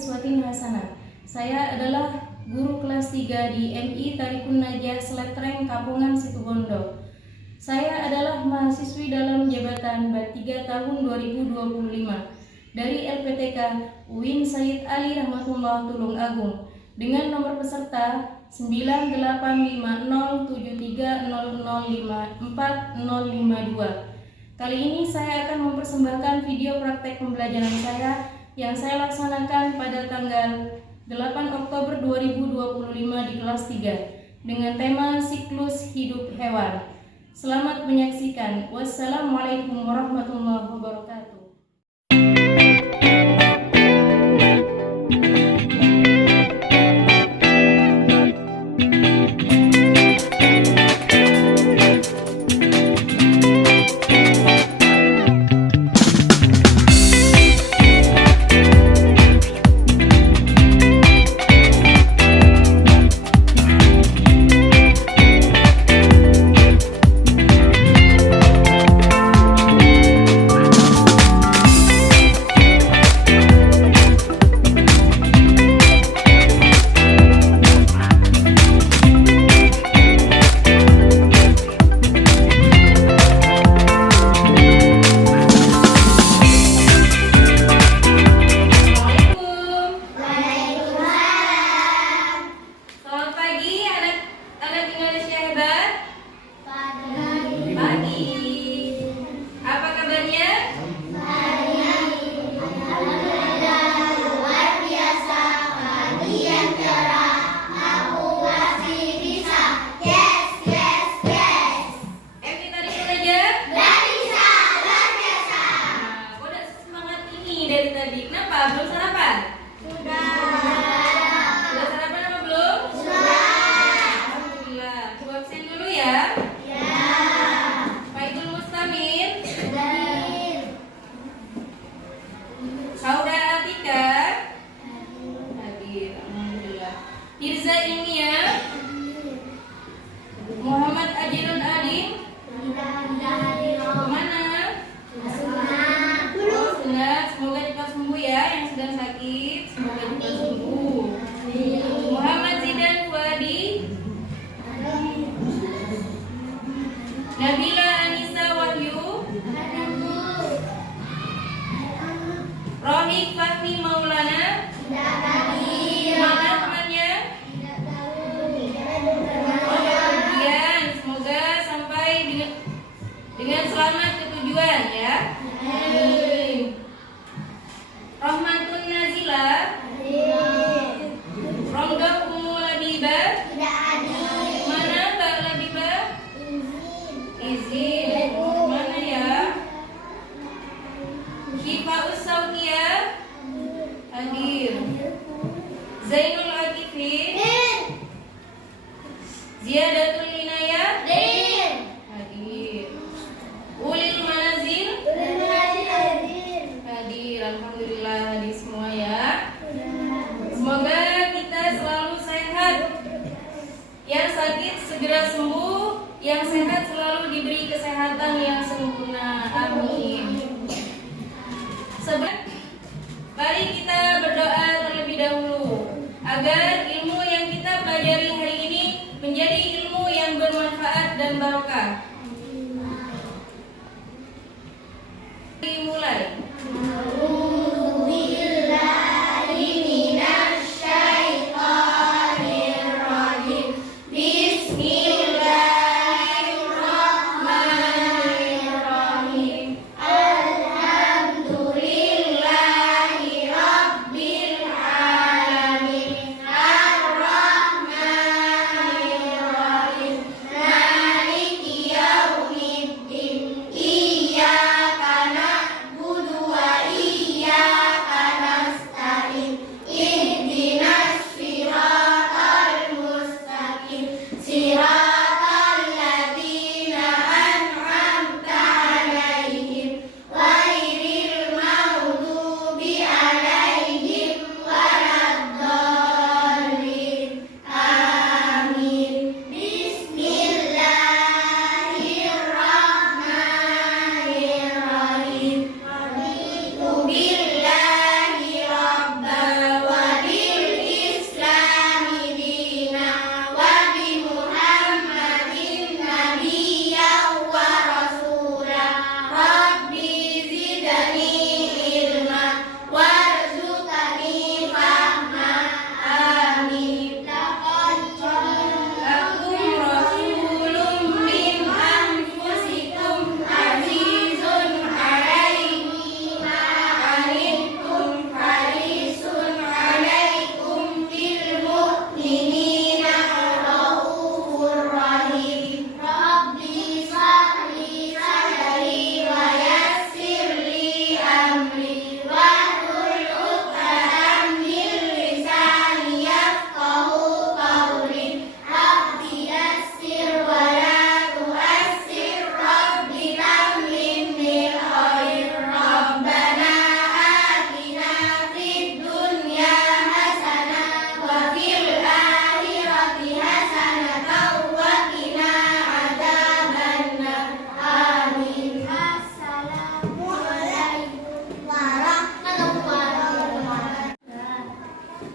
Iswatin Hasanah. Saya adalah guru kelas 3 di MI Tarikun Najah Seletreng, Kapungan, Situbondo. Saya adalah mahasiswi dalam jabatan BAT 3 tahun 2025 dari LPTK UIN Sayyid Ali Rahmatullah Tulung Agung dengan nomor peserta 9850730054052. Kali ini saya akan mempersembahkan video praktek pembelajaran saya yang saya laksanakan pada tanggal 8 Oktober 2025 di kelas 3 dengan tema siklus hidup hewan. Selamat menyaksikan. Wassalamualaikum warahmatullahi wabarakatuh. Dari tadi, kenapa? Belum sarapan? Sudah sarapan apa belum? Sudah. Alhamdulillah. Coba absen dulu ya. Ya. Faidul Mustamin. Hadir. Saudara Atika. Hadir. Alhamdulillah. Mirza Ilmia. Muhammad Ajirun Adin. Semoga cepat sembuh ya, yang sedang sakit semoga cepat sembuh. Muhammad Zidan Fuadi. Nabila Anissa Wahyu. Rohik Fahmi Maulana. Mana temannya? Kemudian semoga sampai dengan selamat ke tujuan ya. Rahmatun Nazila. Rongga Ummu Labibah. Tidak hadir. Mana Mbak Labibah? Izin. Mana ya? Syifaus Sauqiyah. Hadir. Zainul Akifin. Ziyadatul Inayah. Hadir. Ulil Manazil. Hadir. Alhamdulillah hadir semua ya. Semoga kita selalu sehat. Yang sakit segera sembuh, yang sehat selalu diberi kesehatan yang sempurna. Amin. Mari kita berdoa terlebih dahulu agar ilmu yang kita pelajari hari ini menjadi ilmu yang bermanfaat dan barokah. Dimulai. Maliki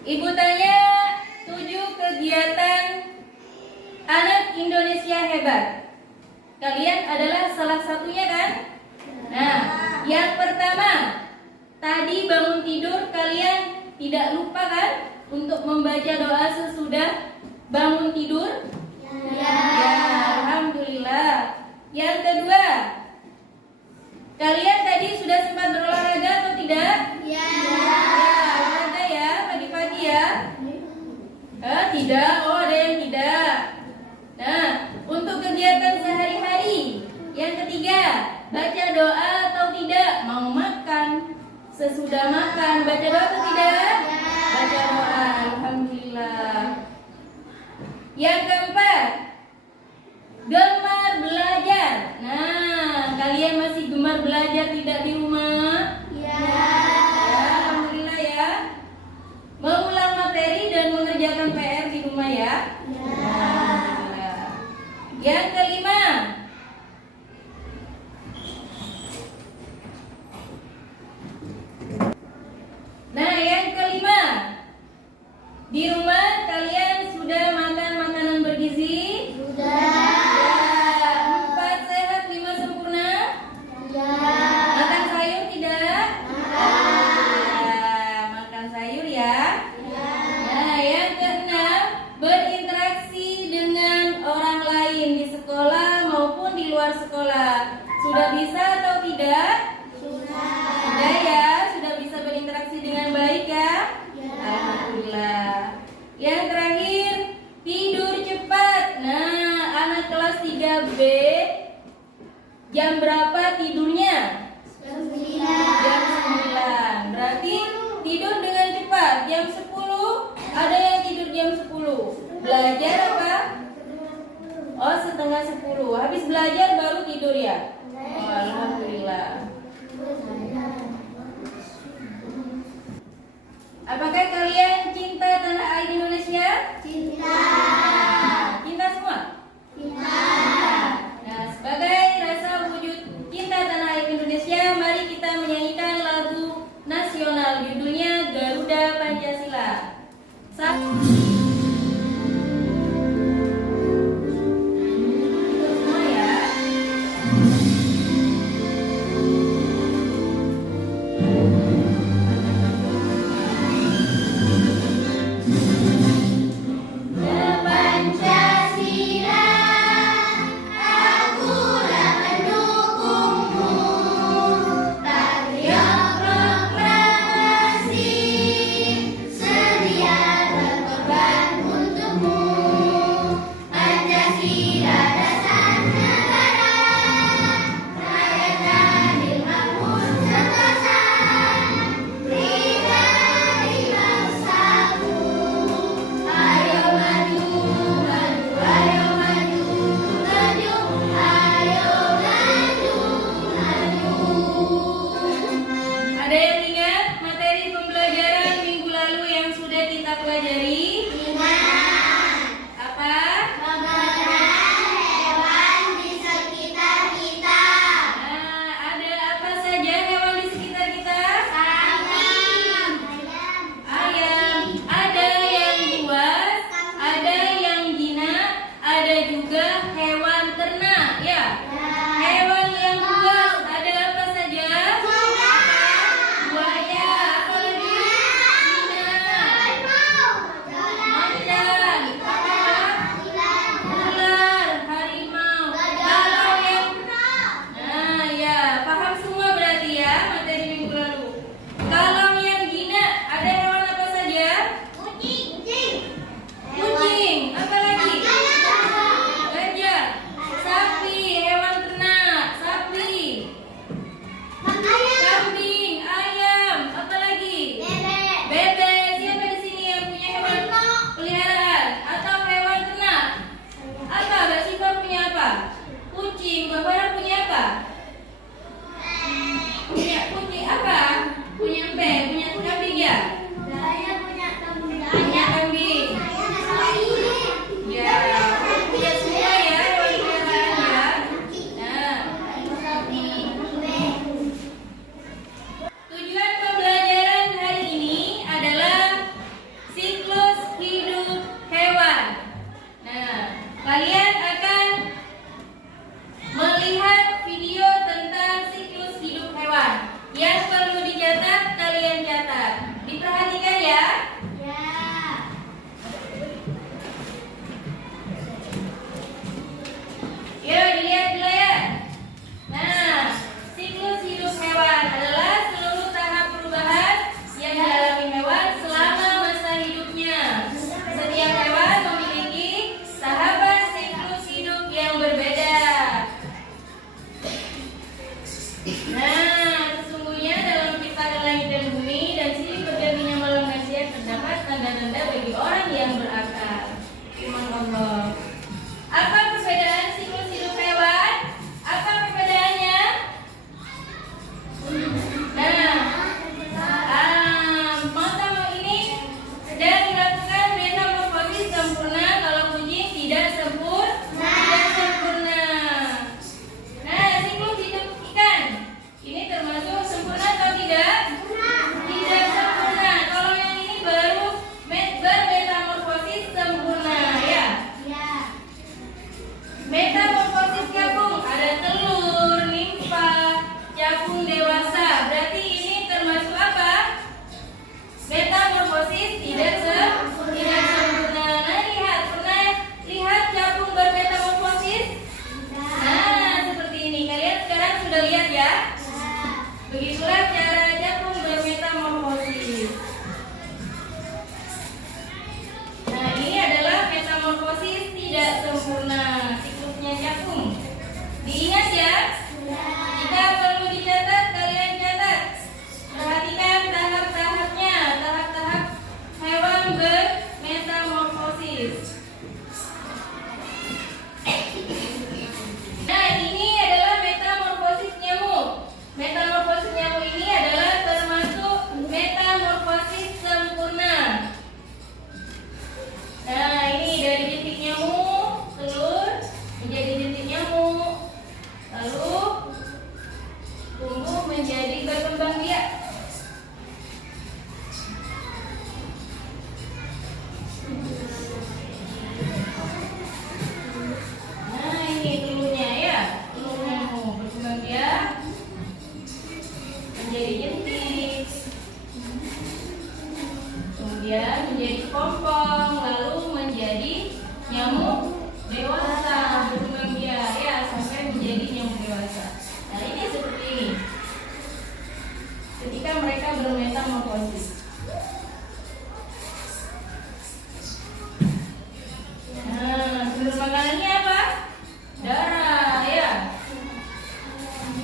Ibu tanya 7 kegiatan anak Indonesia hebat. Kalian adalah salah satunya kan? Nah, yang pertama, tadi bangun tidur kalian tidak lupa kan untuk membaca doa sesudah bangun tidur? Ya, alhamdulillah. Yang kedua, kalian tadi sudah sempat berolahraga atau tidak? Ya, olahraga ya pagi-pagi ya? Tidak, oh ada yang tidak. Nah, untuk kegiatan sehari-hari, yang ketiga, baca doa atau tidak? Mau makan, sesudah makan, baca doa atau tidak? Baca doa, alhamdulillah. Yang keempat, gemar belajar. Nah, kalian masih gemar belajar tidak di rumah? Ya, alhamdulillah ya. Mengulang materi dan mengerjakan PR di rumah ya? Alhamdulillah. Yang kelima, di rumah kalian sudah makan makanan bergizi? Sudah. Ya. 4 sehat 5 sempurna? Ya. Makan sayur tidak? Ya. Makan sayur ya? Ya. Nah, yang keenam, berinteraksi dengan orang lain di sekolah maupun di luar sekolah. Sudah bisa atau tidak? Sudah ya, sudah bisa berinteraksi dengan baik ya? Alhamdulillah. Yang terakhir, tidur cepat. Nah, anak kelas 3B jam berapa tidurnya? Jam 9. Berarti tidur dengan cepat. Jam 10, ada yang tidur jam 10. Belajar apa? Oh, setengah 10. Habis belajar baru tidur ya? Oh, alhamdulillah. Apakah kalian cinta tanah air Indonesia? Cinta. Cinta semua? Cinta. Nah, sebagai rasa wujud cinta tanah air Indonesia, mari kita menyanyikan lagu nasional judulnya Garuda Pancasila. kemudian menjadi kepompong, lalu menjadi nyamuk dewasa, berkembang biak ya sampai menjadi nyamuk dewasa. Nah ini seperti ini ketika mereka bermetamorfosis. Nah, sumber makanannya apa? Darah ya.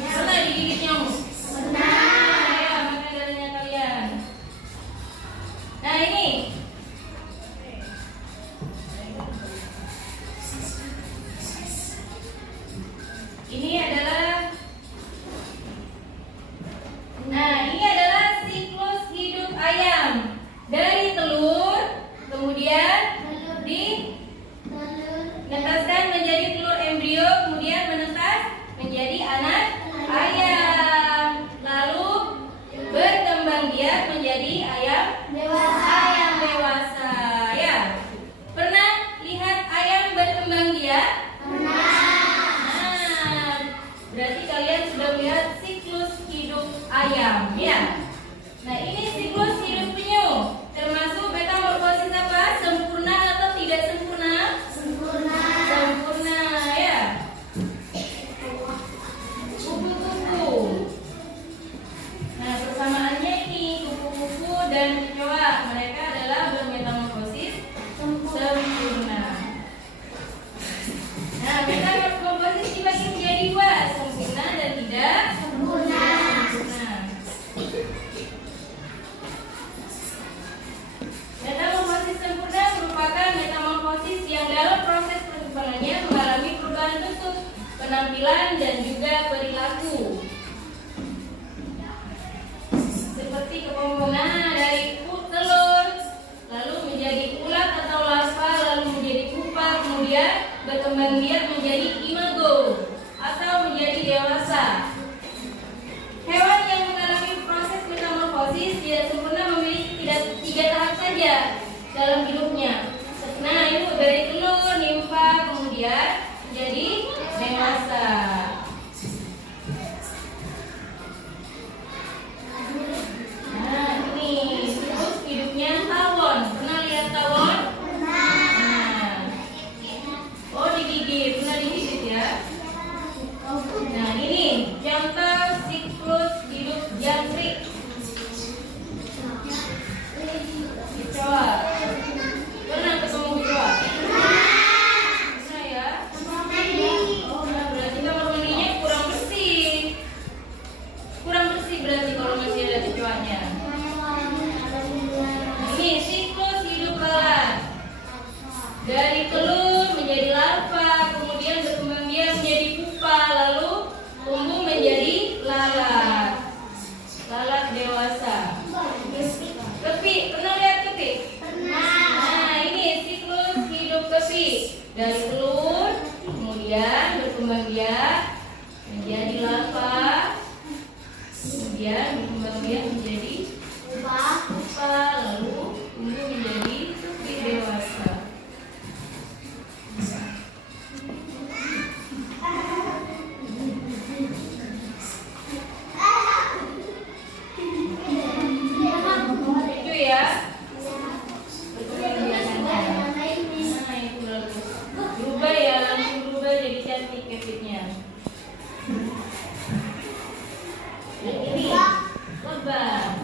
Pernah digigit nyamuk? Pernah ya, makan darahnya kalian. Nah ini adalah siklus hidup ayam. Dari telur, kemudian dinetaskan menjadi telur embrio, kemudian menetas menjadi anak ayam. Lalu berkembang biak menjadi ayam dewasa. Ya. Pernah lihat ayam berkembang biak? Berarti kalian sudah melihat siklus hidup ayam ya. Nah ini siklus hidup penyu, termasuk metamorfosis apa? Sempurna atau tidak sempurna? Sempurna ya. Kupu-kupu. Nah persamaannya ini kupu-kupu dan kecoa, mereka adalah bermetamorfosis sempurna. Nah metamorfosis dibagi menjadi dua, sempurna dan tidak sempurna. Metamorfosis sempurna merupakan metamorfosis yang dalam proses perkembangannya mengalami perubahan bentuk, penampilan dan juga perilaku. Seperti kepompongan dari telur, lalu menjadi ulat atau larva, lalu menjadi pupa, kemudian berkembang biak menjadi imago atau menjadi dewasa. Hewan yang mengalami proses metamorfosis tidak sempurna memiliki tiga tahap saja dalam hidupnya. Nah itu dari telur, nimfa, kemudian menjadi dewasa. Nah ini siklus hidupnya tawon. Pernah lihat tawon? Nah, oh digigit, pernah digigit ya? Nah ini contoh siklus hidup jangkrik. Kecoa. Pernah ketemu kecoa? Pernah ya? Oh, nah berarti kamar mandinya kurang bersih. Kurang bersih berarti kalau masih ada kecoanya. Ini siklus hidup lalat. Dari telur menjadi larva, kemudian berkembang biak menjadi pupa, lalu tumbuh menjadi lalat. Lalat dewasa. Kepi, pernah lihat kepi? Nah ini siklus hidup kepi. Dari telur, kemudian berkembang biak menjadi larva, kemudian berkembang biak menjadi pupa, lalu tumbuh menjadi kepi dewasa. Itu ya. Berubah ya, langsung berubah jadi cantik kepitnya. Nah ini lebah.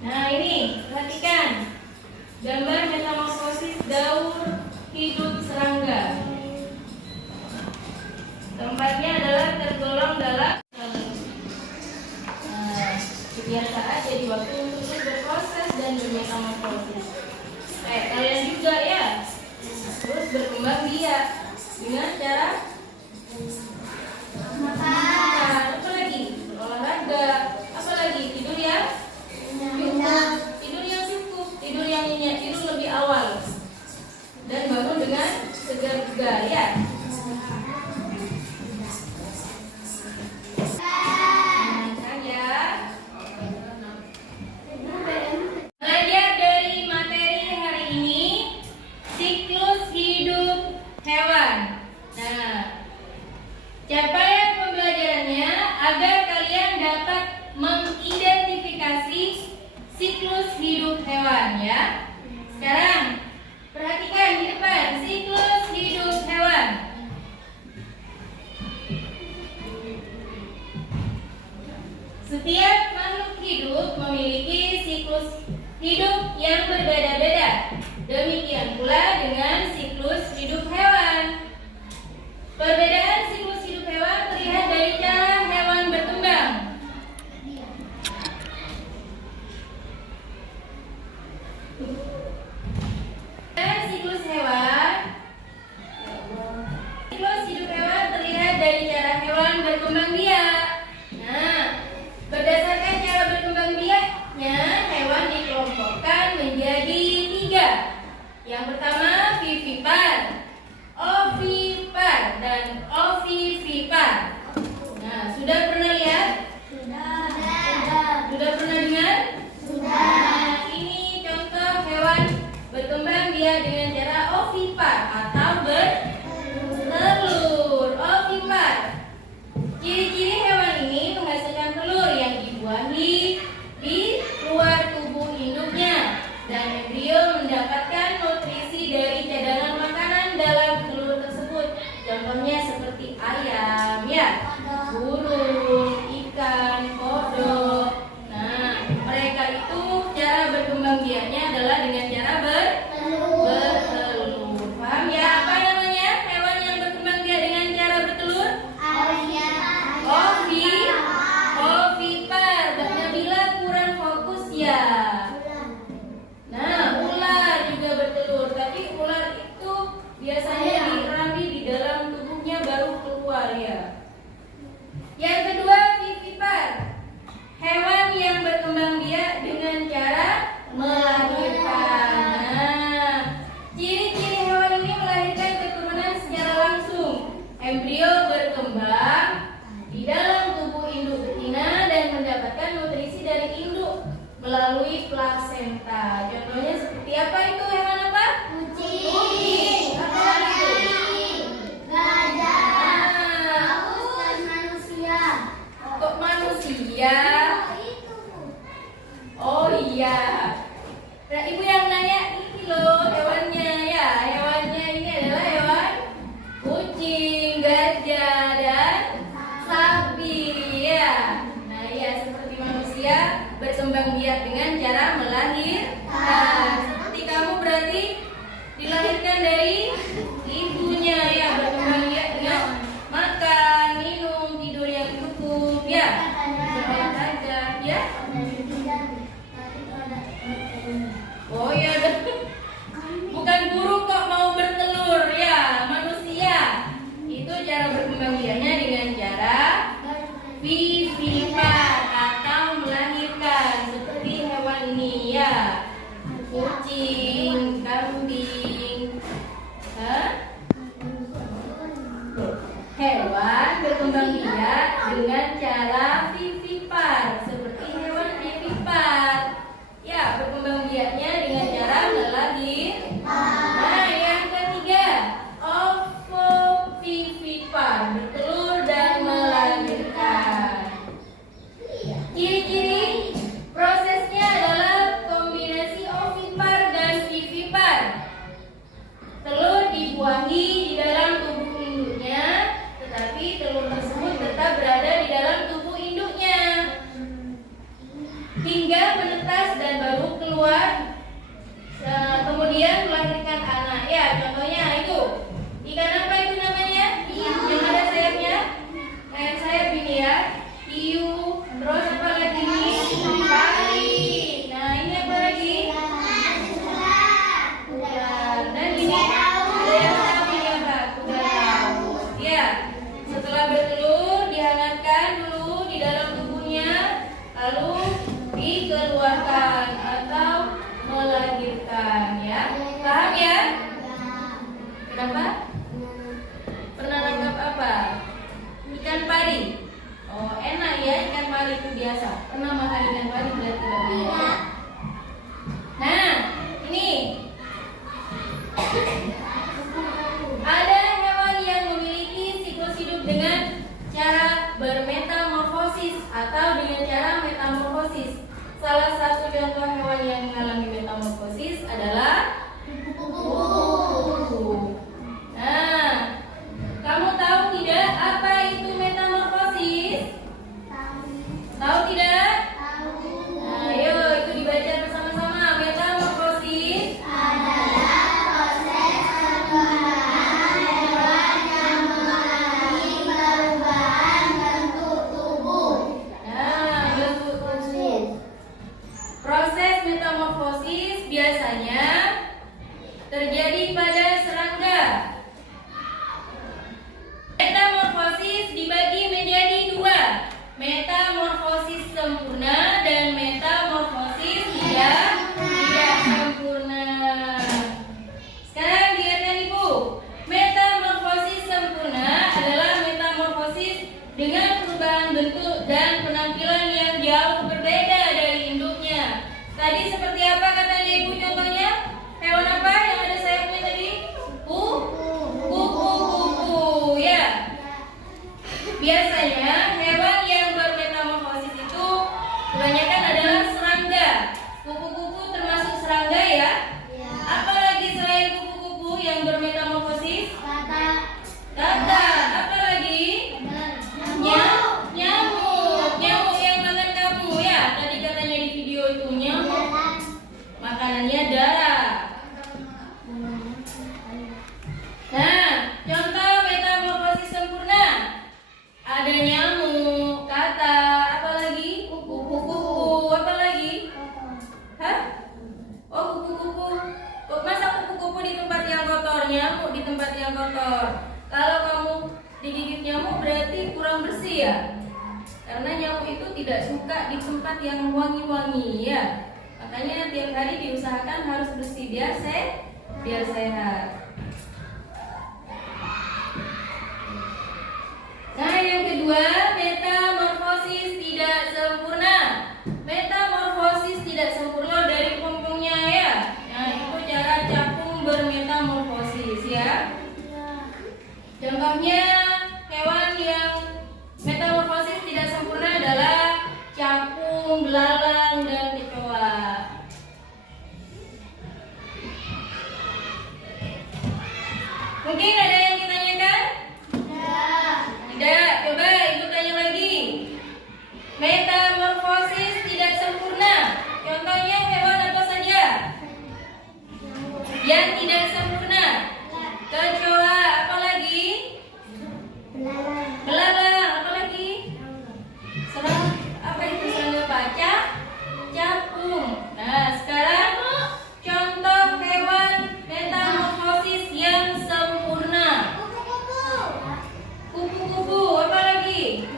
Nah ini perhatikan gambar metamorfosis daur hidup serangga. Tempatnya adalah tergolong dalam kebiasaan jadi waktu untuk berproses dan bermetamorfosis. Kalian juga ya. Terus berkembang biak dengan cara makan, apa lagi? Olahraga, apa lagi? Tidur yang cukup, tidur yang nyenyak, tidur lebih awal dan bangun dengan segar bugar ya. Belajar dari materi hari ini, siklus hidup hewan. Nah, capaian pembelajaran dapat mengidentifikasi siklus hidup hewan ya. Sekarang perhatikan di depan siklus hidup hewan. Setiap makhluk hidup memiliki siklus hidup yang berbeda-beda. Demikian pula dengan siklus hidup hewan. Perbedaan siklus hidup hewan terlihat dari cara hewan berkembang. Siklus hidup hewan terlihat dari cara hewan berkembang biak. Nah, berdasarkan cara berkembang biaknya, hewan dikelompokkan menjadi 3. Yang pertama vivipar, ovipar, dan ovivipar. Nah, sudah pernah lihat? Sudah pernah dengar? Nah, ini contoh hewan berkembang biak dengan cara ovipar atau bertelur. Ovipar. Ciri-ciri hewan ini menghasilkan telur yang dibuahi di luar tubuh induknya, dan embrio mendapatkan nutrisi dari cadangan makanan dalam telur tersebut. Contohnya seperti ayam ya, burung, ikan, kodok. Nah, mereka itu cara berkembang biaknya adalah dengan cara bertelur. Paham ya apa namanya hewan yang berkembang biak dengan cara bertelur? Ovipar. Mbak Nabila kurang fokus ya. Nah, ular juga bertelur, tapi ular itu biasanya dirabi di dalam tubuhnya baru keluar ya. Yang kedua vivipar, hewan yang berkembang biak dengan cara melahirkan. Nah, ciri-ciri hewan ini melahirkan keturunan secara langsung. Embrio berkembang di dalam tubuh induk betina dan mendapatkan nutrisi dari induk melalui plasenta. Contohnya seperti apa itu hewan apa? Kucing. Apa lagi itu? Gajah. Paus dan manusia. Kok manusia? Oh iya. Nah, ibu yang nanya ini loh hewannya ya. Hewannya ini adalah hewan kucing, gajah, dan sapi ya. Nah ya, seperti manusia berkembang biak dengan cara melahirkan. Seperti kamu berarti dilahirkan dari ibunya ya, berkembang biak dengan makan, minum, tidur yang cukup ya, berolahraga ya. Oh ya, bukan burung kok mau bertelur ya, manusia. Itu cara berkembang biaknya dengan cara vivipar atau melahirkan, seperti hewan ini ya, kucing, kambing. Hewan berkembang biak dengan cara vivipar, seperti hewan vivipar ya, berkembang biaknya dengan cara melahirkan. Nah, yang ketiga ovovivipar, bertelur dan melahirkan. Ciri-ciri prosesnya adalah kombinasi ovipar dan vivipar. Telur dibuahi di dalam tubuh induknya, tetapi telur tersebut tetap berada di dalam tubuh induknya hingga menetas dan baru keluar, kemudian melahirkan anak ya. Contohnya itu ikan apa itu namanya? Yang ada sayapnya, kayak sayap ini ya, hiu. Terus apa lagi nih? Pari. Nah, ini apa lagi? Ular. Dan ini ada yang sapi apa? Kuda laut ya. Setelah bertelur dihangatkan dulu di dalam tubuhnya, lalu dikeluarkan atau melahirkan ya. Paham ya? Kenapa? Pernah nangkap apa? Ikan pari. Oh, enak ya ikan pari itu biasa. Pernah makan ikan pari berarti ya. Nah, ini ada hewan yang memiliki siklus hidup dengan cara bermetamorfosis. atau dengan cara metamorfosis. Salah satu contoh hewan yang mengalami metamorfosis adalah kupu-kupu. Nah, kamu tahu tidak apa itu metamorfosis? Tahu tidak? Nah, ayo itu dibaca bersama-sama. Metamorfosis adalah proses perubahan hewan yang mengalami perubahan bentuk tubuh. Nah, bentuk tubuh. Proses metamorfosis biasanya terjadi pada serangga. Metamorfosis dibagi menjadi dua, metamorfosis sempurna dan metamorfosis tidak sempurna. Sekarang lihatkan Ibu, metamorfosis sempurna adalah metamorfosis dengan perubahan bentuk dan penampilan yang jauh berbeda dari induknya. Tadi seperti apa katanya Ibu contohnya? Hewan apa yang ada sayapnya tadi? Kupu-kupu ya. Biasanya hewan yang bermetamorfosis itu kebanyakan adalah serangga. Kupu-kupu termasuk serangga ya. Apalagi selain kupu-kupu yang bermetamorfosis? Kata. Apalagi? Nyamuk yang makan kamu ya. Tadi katanya di video itu nyamuk. Makanannya darah. Nah, contoh metamorfosis sempurna. Ada nyamuk, kata, apalagi? Kupu-kupu, apalagi? Hah? Oh, kupu-kupu. Masa kupu-kupu di tempat yang kotor, nyamuk di tempat yang kotor. Kalau kamu digigit nyamuk berarti kurang bersih ya? Karena nyamuk itu tidak suka di tempat yang wangi-wangi ya. Makanya tiap hari diusahakan harus bersih biar sehat. Nah, yang kedua, metamorfosis tidak sempurna. Metamorfosis tidak sempurna dari kelompoknya ya. Nah, itu cara capung bermetamorfosis ya. Contohnya hewan yang metamorfosis tidak sempurna adalah capung, belalang, dan kecoa. Mungkin ada yang ditanyakan? Tidak, coba Ibu tanya lagi. Metamorfosis tidak sempurna. Contohnya hewan apa saja? Yang tidak sempurna. Kecoa, apa lagi? Belalang, apa lagi? Apa itu serangga paca? Capung. Nah, sekarang contoh hewan metamorfosis yang sempurna. Kupu-kupu, apa lagi?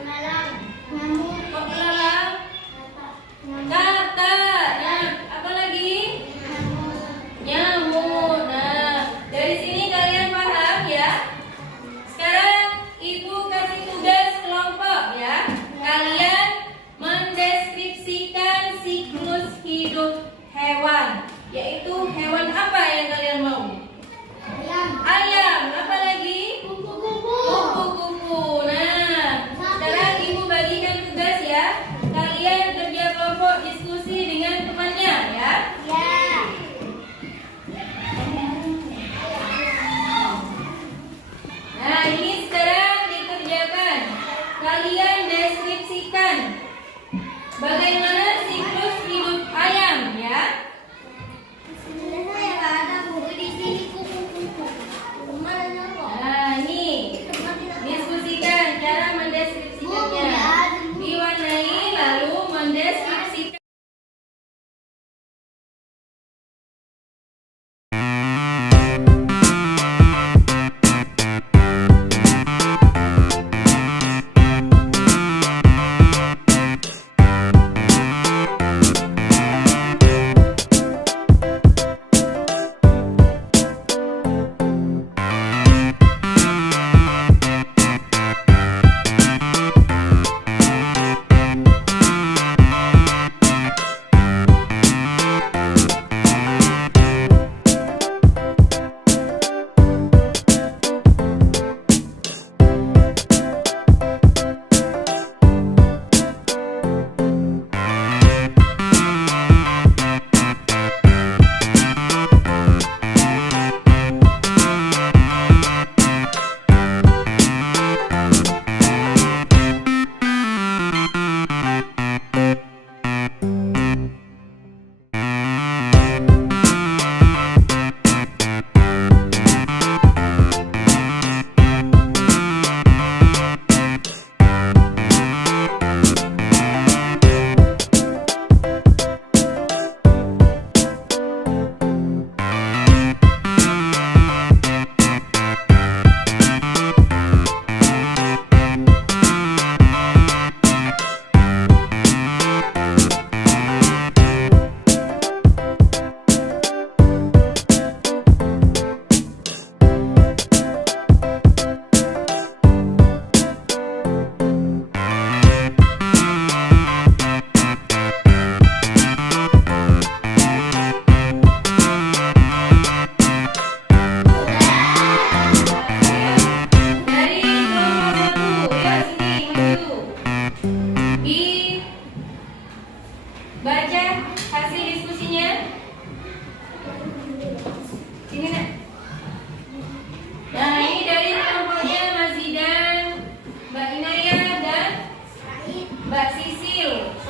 Kok belalang? Kata. Nah, apa lagi? Nyamuk. Nah,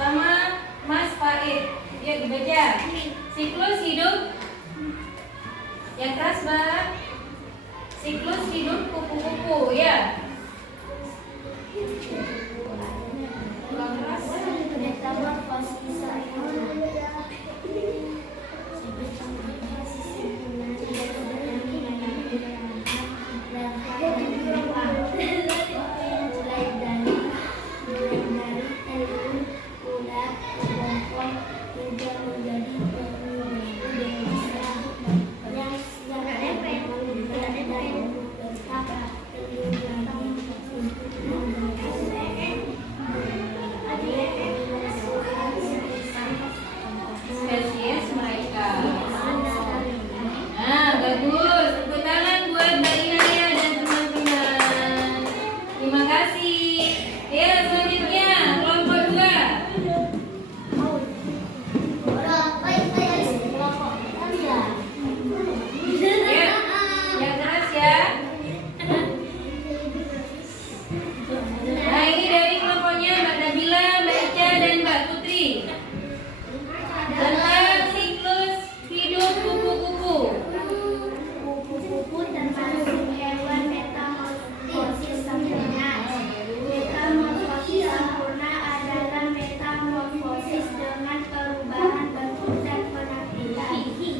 sama Mas Faid. Ya, dibaca. Siklus hidup yang keras, Mbak. Siklus hidup kupu-kupu, ya. Kurang keras. Metamorfosis sempurna. Spesies mereka. Nah, bagus. Tepuk tangan buat Mbak Inaya dan teman-teman. Terima kasih. Ya, selanjutnya kelompok 2. Ya, yang keras ya. Nah, ini dari kelompoknya Mbak Nabila, Mbak Ica, dan Mbak Putri. Tentang siklus hidup kupu-kupu. Kupu-kupu termasuk hewan metamorfosis sempurna. Metamorfosis sempurna adalah metamorfosis dengan perubahan bentuk dan penampilan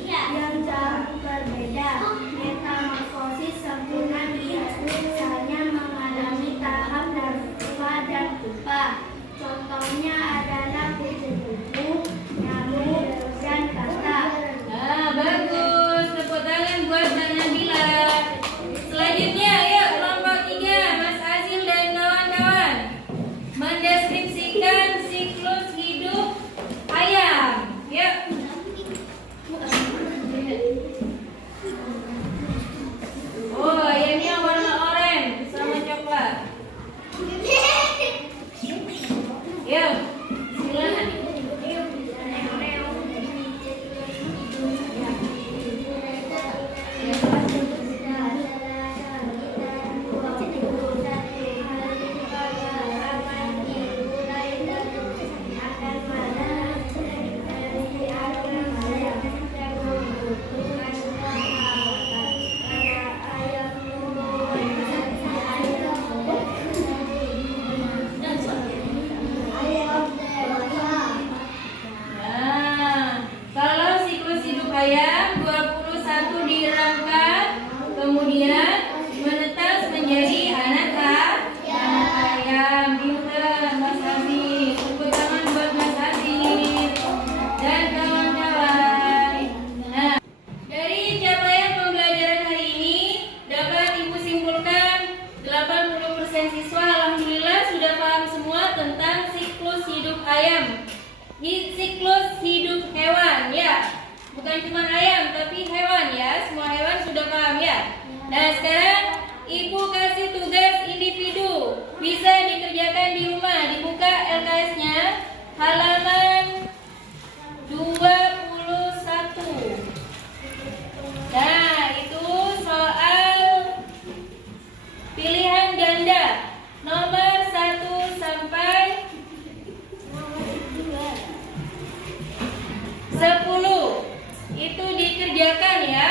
yang jauh berbeda. Metamorfosis sempurna biasanya mengalami tahap larva dan pupa. Contohnya adalah kupu-kupu, nyamuk, dan katak. Nah, bagus. Tepuk tangan buat Mbak Nabila. Selanjutnya, ayo kelompok 3, Mas Azil dan kawan-kawan. Mendeskripsikan siklus hidup ayam. Yuk. Oh, ayamnya warna oranye sama coklat. Yuk, silakan. Nah, kalau siklus hidup ayam 21 dirangkai, kemudian menetas menjadi anak ayam. Pintar, Mas Aziz. Tepuk tangan buat Mas Aziz dan kawan-kawan. Nah, dari capaian pembelajaran hari ini dapat Ibu simpulkan 80% siswa alhamdulillah sudah paham semua tentang siklus hidup ayam. Siklus hidup hewan, ya. Bukan cuma ayam tapi hewan, ya. Semua hewan sudah paham, ya. Nah, sekarang Ibu kasih tugas individu, bisa dikerjakan di rumah. Dibuka LKS-nya halaman 21. Nah, itu soal pilihan ganda nomor 1 sampai 10. Itu dikerjakan, ya.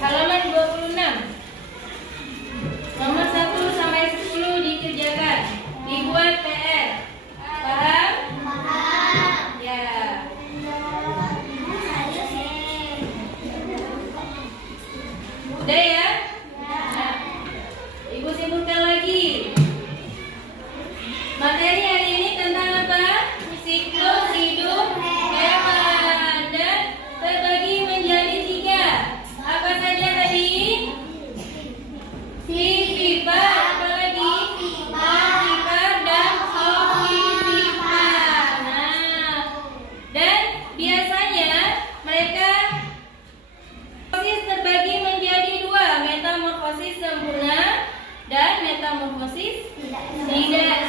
Halaman 26. Nomor 1 sampai 10 dikerjakan. Dibuat PR. Paham? Ya. Udah, ya? Nah, Ibu simpulkan lagi. Materi hari ini tentang apa? Siklus hidup hewan dan terbagi menjadi 3. Apa saja tadi? Vivipar, apa lagi? Ovipar dan ovipar. Nah, dan biasanya mereka terbagi menjadi 2, metamorfosis sempurna dan metamorfosis tidak